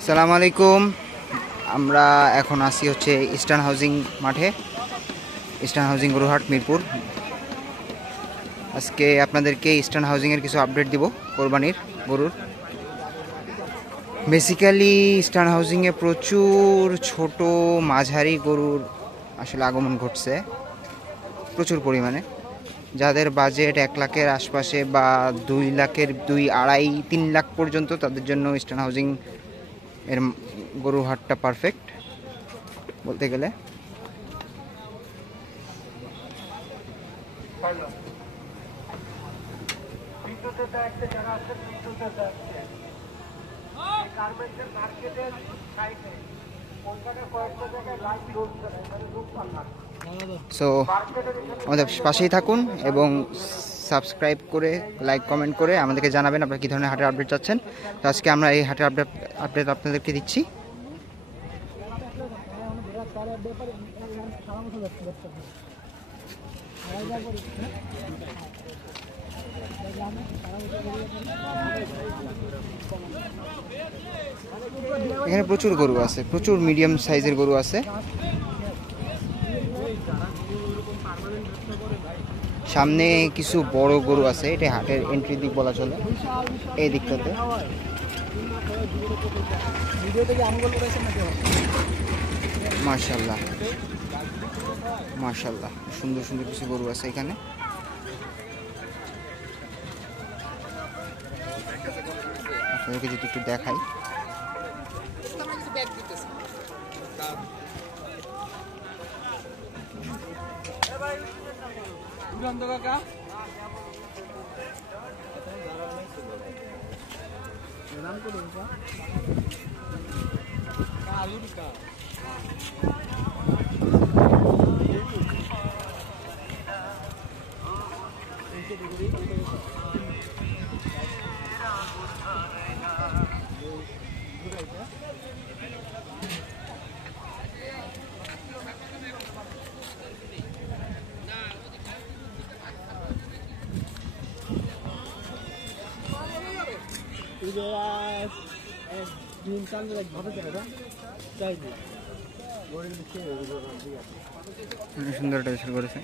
আসসালামু আলাইকুম। আমরা এখন আসি হচ্ছে ইস্টার্ন হাউজিং মাঠে, ইস্টার্ন হাউজিং গরুহাট মিরপুর। আজকে আপনাদেরকে ইস্টার্ন হাউজিংয়ের কিছু আপডেট দিব কোরবানির গরুর। বেসিক্যালি ইস্টার্ন হাউজিংয়ে প্রচুর ছোট মাঝারি গরুর আসলে আগমন ঘটছে প্রচুর পরিমাণে। যাদের বাজেট 1 লাখের আশপাশে বা 2 লাখের 2, 2.5, 3 লাখ পর্যন্ত, তাদের জন্য ইস্টার্ন হাউজিং এর গরুর হাটটা পারফেক্ট বলতে গেলে। সো আমাদের পাশেই থাকুন এবং সাবস্ক্রাইব করে, লাইক, কমেন্ট করে আমাদেরকে জানাবেন আপনারা কী ধরনের হাটের আপডেট চাচ্ছেন। তো আজকে আমরা এই হাটের আপডেট আপনাদেরকে দিচ্ছি। এখানে প্রচুর গরু আছে, প্রচুর মিডিয়াম সাইজের গরু আছে। সামনে কিছু বড় গরু আছে, এটা হাটের এন্ট্রি দিক বলা চলে। এই দিকটাতে মাশাআল্লাহ মাশাআল্লাহ সুন্দর সুন্দর কিছু গরু আছে এখানে। আপনাদেরকে যদি একটু দেখাই, সুন্দর একটা শুরু করেছে।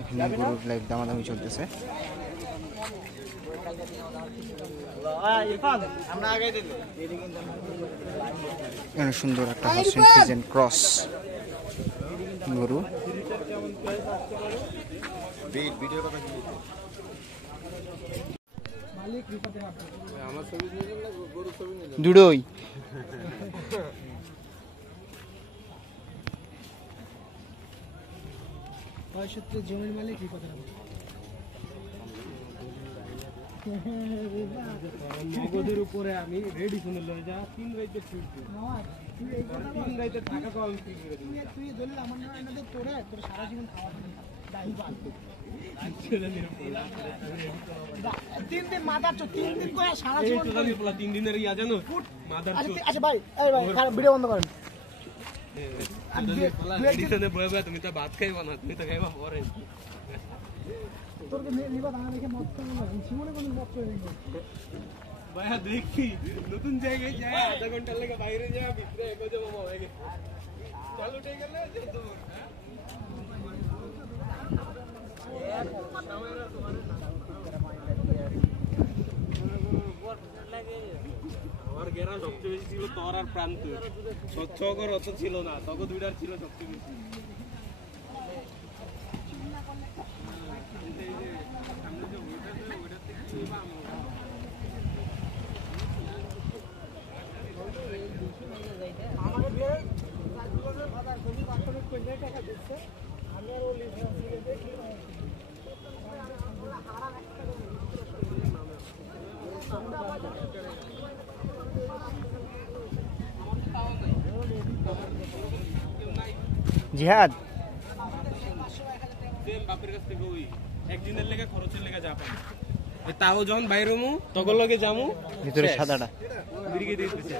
এখানে গরুর লাইভ দামাদামি চলতেছে। এখানে সুন্দর একটা হাসিন ফ্রিজেন ক্রস গরু। দুটোই জমির মালিক নগদের উপরে আমি রেডি শুনে লয়ে যা 3 রাইতে ছুটছি 3 রাইতে টাকা তো আমি তুই ধরলে আমার না এনাদের তোরে তোর সারা জীবন খাওয়া দাই বাদ 3 দিন মাদার চো 3 দিন করে সারা জীবন তোদের পোলা 3 দিনের ইয়া জানো মাদার চো। আচ্ছা ভাই, এই ভাই ভিডিও বন্ধ করেন। এডিশনে বয় বয় তুমি তো ভাত খাইবা না, তুমি তো খাইবা পরে। তোরকে নিবা দানা দেখে মত তো না, জীবনে কোনো মত করে নেই ভাইয়া। দেখি নতুন জায়গায় যায় আধা ঘন্টা লাগে বাইরে যায়, ভিতরে এক বাজে মামা হয়ে গেছে চালু উঠে গেলে যে দূর। আমার গেরা সবচেয়ে বেশি ছিল তোর আর প্রান্ত, স্বচ্ছ ঘর অত ছিল না, তখন দুইটার ছিল সবচেয়ে বেশি। জিহাদ বাপের কাছ থেকে ওই একদিনের লেগে খরচের লেগে যা পাই তাও যখন বাইরে মু তখন লগে যামু ভিতরে সাদাটা বিরিগে দিয়ে দিতেছে